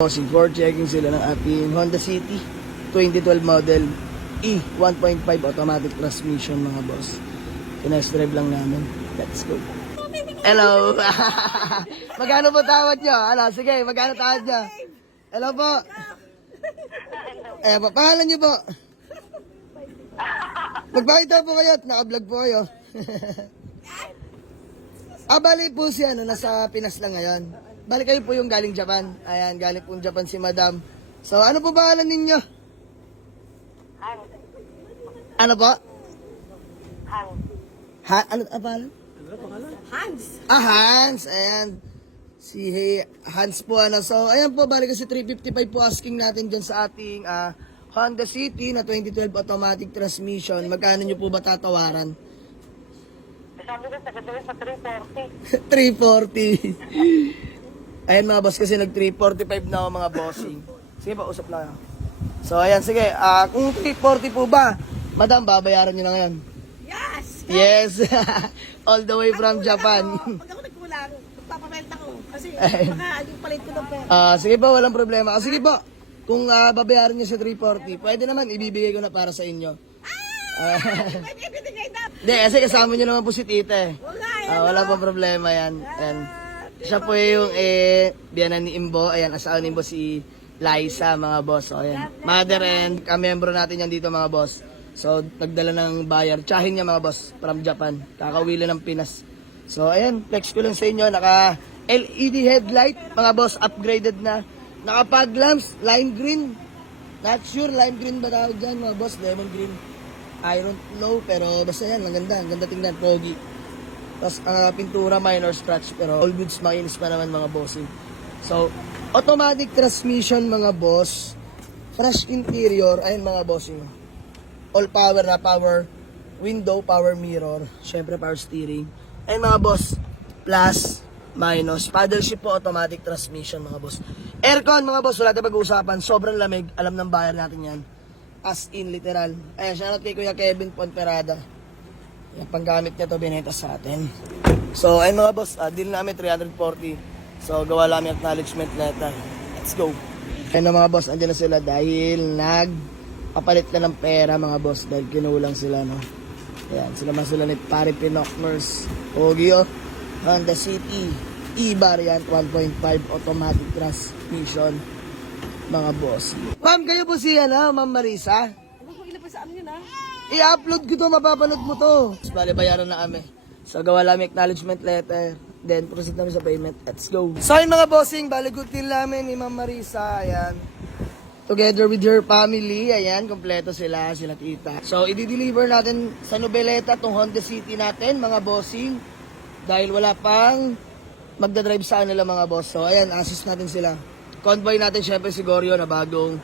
For checking sila ng ating Honda City 2012 model E 1.5 automatic transmission mga boss. Tinest drive lang namin. Let's go. Hello. Magkano po tawad nyo? Ano, sige, magkano tawad nyo? Hello po. Pangalan nyo po. Magpakita po kayo at naka-vlog po kayo. Bali po siya, nasa Pinas lang ngayon. Bali kayo po yung galing Japan. Ayan, galing po Japan si Madam. So, ano po pangalan ninyo? Ano po? Ano pangalan? Hans. Hans. Ayan. Si Hans po. So, ayan po, bali kasi 355 po asking natin dyan sa ating Honda City na 2012 automatic transmission. Magkano nyo po ba tatawaran? Sabi ko, tagad sa 340. 340. Ayan mga boss, kasi nag 345 na ako mga bossing. Sige pa, usap lang. So ayan, sige. Kung 340 po ba, Madam, babayaran nyo na ngayon. Yes! Yes! All the way from Japan. Pag ako nagkulang, magpapabenta ko. Kasi baka yung palit ko ng pera. Sige po, walang problema. Sige po, kung babayaran nyo sa 340, pwede naman, ibibigay ko na para sa inyo. Pwede ibigay na. Hindi, kasi kasama nyo naman po si tita eh. Wala pong problema yan. Ayan. Siya po yung biyanan ni Imbo. Ayan, asawa ni Imbo si Liza, mga boss. So, ayan. Mother and kamembro natin yan dito, mga boss. So, nagdala ng bayar. Tsahin niya, mga boss, from Japan. Kakawili ng Pinas. So, ayan, flex ko lang sa inyo. Naka LED headlight, mga boss, upgraded na. Naka fog lamps, lime green. Not sure, lime green ba tawag dyan, mga boss? Lemon green. I don't know, pero basta yan, ang ganda tingnan, pogi. Tapos pintura, minor scratch, pero all goods, makinis pa naman mga bossing. So, automatic transmission mga boss, fresh interior, ayun mga bossing. All power na, power window, power mirror, syempre power steering. Ayun mga boss, plus, minus, paddle shift po, automatic transmission mga boss. Aircon mga boss, wala tayong pag-uusapan, sobrang lamig, alam ng buyer natin yan. As in, literal. Ayan, shoutout kay Kuya Kevin Ponferrada. Yung panggamit niya to, binenta sa atin. So, ayun mga boss, deal namin 340. So, gawa lang yung acknowledgement letter. Let's go. Ayun na mga boss, andyan na sila dahil nagpapalit na ng pera mga boss dahil kinulang sila, no? Ayan, sila ni Pare Pinocners. Pogi, oh. Honda City E-Variant 1.5 automatic transmission. Mga boss. Ma'am, kayo po siya na, Ma'am Marisa? Ano ko ilapay sa amin yun, ha? I-upload ko to, mapapanood mo to. Bale, bayaran na kami. So, gawa lang acknowledgement letter. Then, proceed namin sa payment. Let's go. So, yun mga bossing, bale, good deal namin ni Ma'am Marisa. Ayan. Together with her family. Ayan, kompleto sila tita. So, i-deliver natin sa Nobeleta tong Honda City natin, mga bossing. Dahil wala pang magdadrive sa kanila, mga boss. So, ayan, assist natin sila. Convoy natin syempre si Goryo na bagong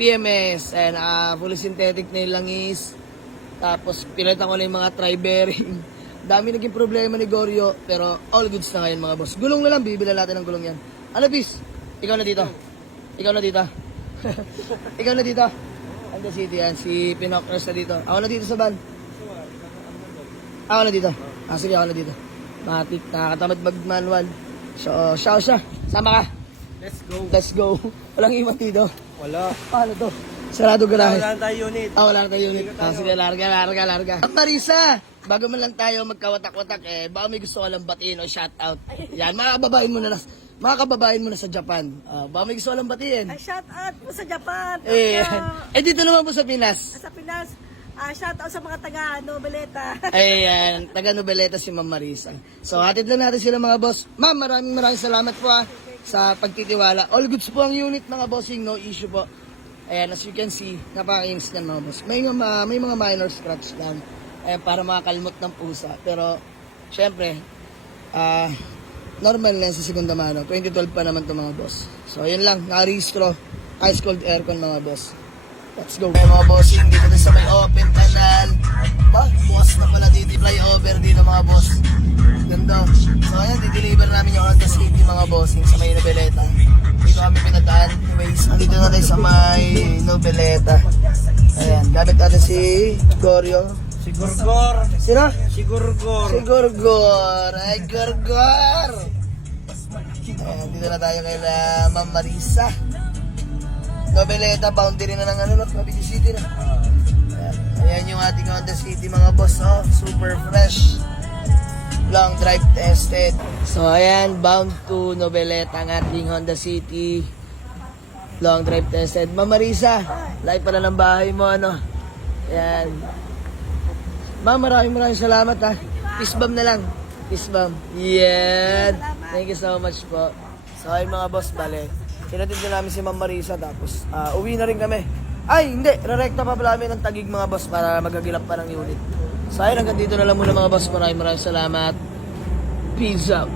PMS and fully synthetic na yung langis. Tapos pinalitan ko na yung mga tri-bearing. Dami naging problema ni Goryo pero all goods na ngayon mga boss. Gulong na lang, bibila natin ng gulong yan. Ano bis? Ikaw na dito. Ikaw na dito. Ikaw na dito. Honda City yan. Si Pinocners na dito. Ako na dito sa van. Ako na dito. Sige ako na dito. Matik, nakakatamad mag-manual. So, siya. Sama ka. Let's go. Walang iwan dito. Wala. Paano to? Sarado garahe. Wala tayo unit. Wala na tayo unit. Sige, larga. At Marisa, bago man lang tayo magkawatak-watak, baka may gusto ka lang batiin o shoutout. Yan, mga kababayan mo na sa Japan. Baka may gusto ka lang batiin. Ay, shout out po sa Japan. Dito naman po sa Pinas. Sa Pinas, shout out sa mga taga Nobeleta. Ayan, taga Nobeleta si Ma'am Marisa. So, hatid lang natin sila mga boss. Ma'am, maraming salamat po sa pagtitiwala. All goods po ang unit mga bossing, no issue po. Ayan, as you can see, napaka-inis yan mga boss. May mga minor scratch lang. Ayan, para makakalmot ng pusa. Pero, syempre, normal lang sa segunda mano. 2012 pa naman to mga boss. So, yun lang, nakarehistro. Ice cold aircon mga boss. Let's go. Ayan mga bossing, dito din sa may open canal. Boss na pala dito, flyover dito mga boss. Ganda. So ayan, di-deliver namin yung Honda City mga bossing sa may Nobeleta. Dito kami pinadaan. Anyways, andito na tayo sa may Nobeleta. Ayan, gamit natin si Goryo. Si Gorgor. Sino? Si Gorgor. Si Gorgor. Ay, Gorgor! Ayan, dito na tayo kay Ma'am Marisa. Nobeleta, boundary na ng ano, Cavite City na. Ayan yung ating Honda City mga boss, oh. Super fresh. Long drive tested. So ayan, bound to Nobeleta ang ating Honda City. Long drive tested. Ma'am Marisa, lahat pala ng bahay mo, ano. Ayan. Ma'am, maraming salamat, ha. Peace bomb na lang. Peace bomb. Yan. Thank you so much po. So ayun mga boss, bale. Kinatid na namin si Ma'am Marisa, tapos uwi na rin kami. Ay, hindi. Rerekta pa pala kami ng Taguig mga boss para magagilap pa ng unit. So ayun, hanggang dito na lang muna mga boss. Maraming salamat. Peace out.